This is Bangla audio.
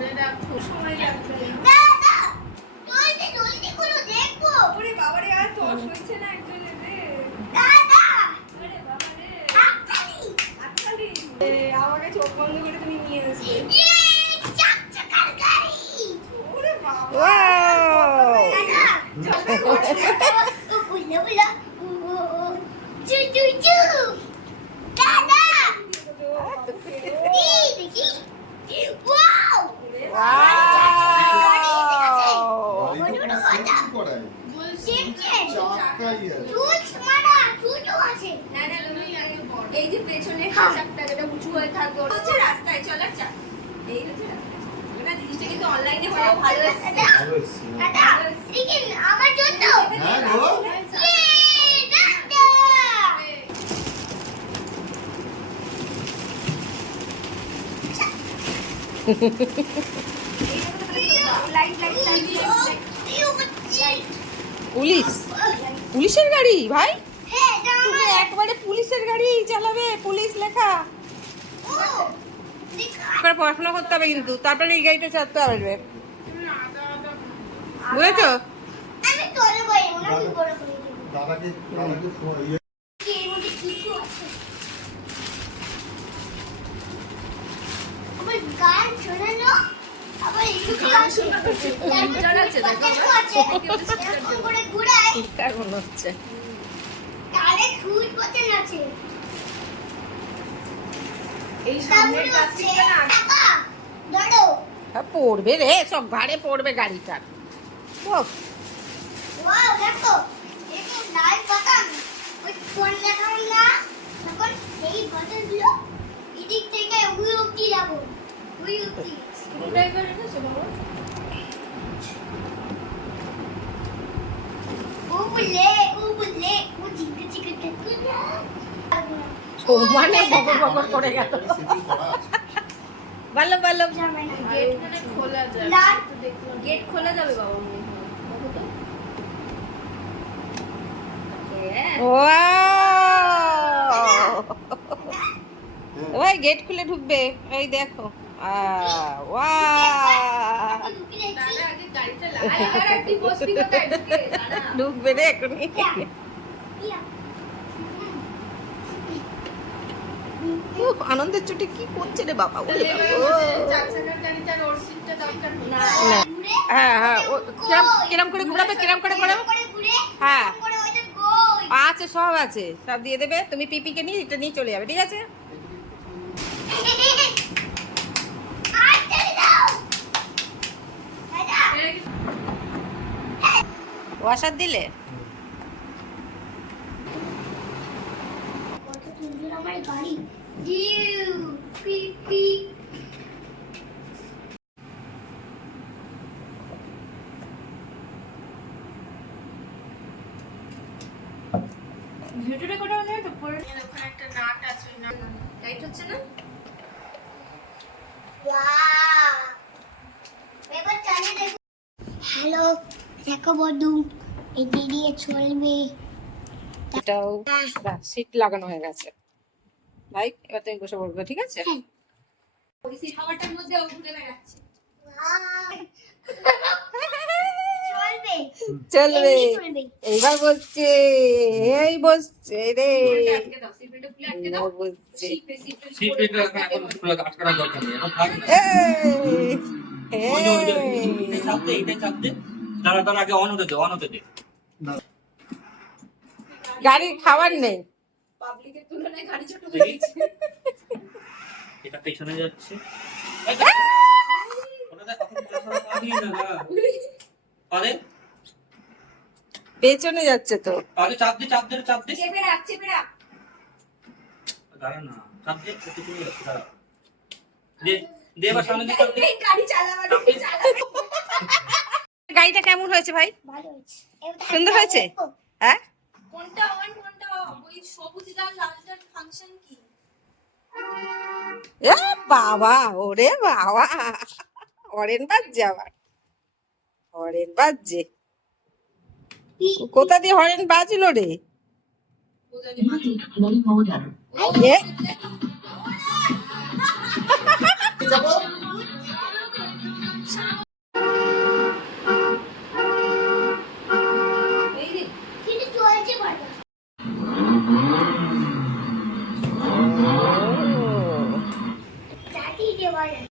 ধরে রাখো, সময় লাগবে। দাদা জলদি জলদি করে দেখো। ওরে বাবা রে, আর তস হয়েছে না একজনের রে। দাদা আরে বাবা রে, আকালি আটকালি। আমাকে চোখ বন্ধ করে তুমি নিয়ে আসবে। চাকচাকার গাড়ি। ওরে বাবা, দাদা ও বুলা বুলা ও চু চু চু। দাদা এই দেখি ওয়াও এই যে পেছনে চাকটা যেটা উঁচু হয়ে থাকবে ওটা হচ্ছে রাস্তায় চলার চাক। এই হচ্ছে রাস্তায় চলার। না জিনিসটা কিন্তু অনলাইনে হলে ভালো এসেছে। দাদা দেখেন আমার জন্য হ্যাঁ গো দাদা লাইট লাইট লাইট পুলিশ, পুলিশের গাড়ি ভাই, হ্যাঁ তুমি একবারে পুলিশের গাড়ি চালাবে, পুলিশ লেখা করে পড়াশোনা করতে হবে কিন্তু, তারপরে এই গাড়িটা চালাতে পারবে, বুঝেছো? আমি চলে যাই ওনাকে বড় করে দেব দাদাকে কি এর মধ্যে কিছু আছে আমার গান শোনানো আবার একটু আছে মিটার আছে, দেখো এরকম করে ঘুরাই ঠিকঠাক মনে হচ্ছে। তারে সুইচ বাটন আছে এই সামনের তারপরে হচ্ছে প্লাস্টিকটা না টাকা ধরো হ্যাঁ পড়বে রে, সব ঘাড়ে পড়বে গাড়িটার। ওহ, ওয়াও দেখো এটা লাইট বাটন ওই ফোন দেখাম না তখন এই বাটনগুলো এদিক থেকে ওই অবধি যাবো ওই অবধি স্ক্রুড্রাইভার এনেছো বাবা? ও বলে ও জিগে জিগে দেখো না ও মানে বকর বকর করে গেল। ভালো ভালো, জামাই না গেট মানে খোলা যায়। লাইট তো দেখলাম গেট খোলা যাবে বাবা মনে হয়। দেখো তো। হ্যাঁ। ওয়াও, ভাই গেট খুলে ঢুকবে, এই দেখো, ওয়াও, ঢুকে দেখি দাদা আগে গাড়িটা লাগাই আর তুই বসবি কোথায় ঢুকে? দাদা। ঢুকবে রে এখনই। ইয়া উফ, আনন্দের চোটে কি করছে রে বাবা, ওরে তাহলে বাবা, এবার ও। আমাদের চার চাকার গাড়িটার ওর সিটটা দরকার নেই। না। হ্যাঁ হ্যাঁ, ও কিরম করে ঘুরাবে, কিরম করে ঘুরাবে, ঘুরে হ্যাঁ করে ওই যে গোল আছে, সব আছে, সব দিয়ে দেবে, তুমি পিপিকে নিয়ে এটা নিয়ে চলে যাবে, ঠিক আছে? আর চলে দাও দাদা এটা কি- ওয়াশার দিলে কত সুন্দর আমার গাড়ি ডিউ পিপি ভিডিওটা কোথাও নেই তো পরে ওখানে একটা নাট আছে ওই নাট লাইট হচ্ছে না ওয়াও এবার চালিয়ে দেখো হ্যালো দেখো বন্ধু এটি দিয়ে চলবে এটাও সিট লাগানো হয়ে গেছে ভাই, এবার তুমি বসে পড়বে, ঠিক আছে? ওই সিট হাওয়াটার মধ্যে ও ঘুরে বেড়াচ্ছে চলবে চলবে, এমনি চলবে এইবার বসছে, এই বসছে রে, আটকে দাও সিট বেল্টটা খুলে আটকে দাও এইবার বসছে, সিট বেল্ট এখন পুরো আটকানোর দরকার নেই, এখন থাক না। এই, ওই যে এই। এইটাই চাপতে, এইটাই চাপতে। দাঁড়া দাঁড়া, আগে অন হতে দে, অন হতে দে। গাড়ির খাবার নেই, পাবলিকের তুলনায় গাড়ি ছোট হয়ে দেখি। গেছে এটা পেছনে যাচ্ছে। ওটা দেখ, এখন পা দিয়ে না, পাদে, পেছনে যাচ্ছে তো, পাদে চাপ দে, চাপ দে, চাপ দে। চেপে রাখ চেপে রাখ দাঁড়া না, চাপ দে, একটু চলে যাচ্ছে, দাঁড়া। দে, দে এবার সামনে দিকে চাপ দে। এই গাড়ি চালাবানো গাড়িটা কেমন হয়েছে ভাই? ভালো হয়েছে এবার সুন্দর হয়েছে? হ্যাঁ, কোনটা অন কোনটা off? ওই সবুজ লাল লালটার ফাংশন কি এ বাবা, ওরে বাবা, অরেন বাজছে আবার, হরেন বাজছে, কোথা দিয়ে হরেন বাজলো রে? ও জানি মাঝে এ, বাইরে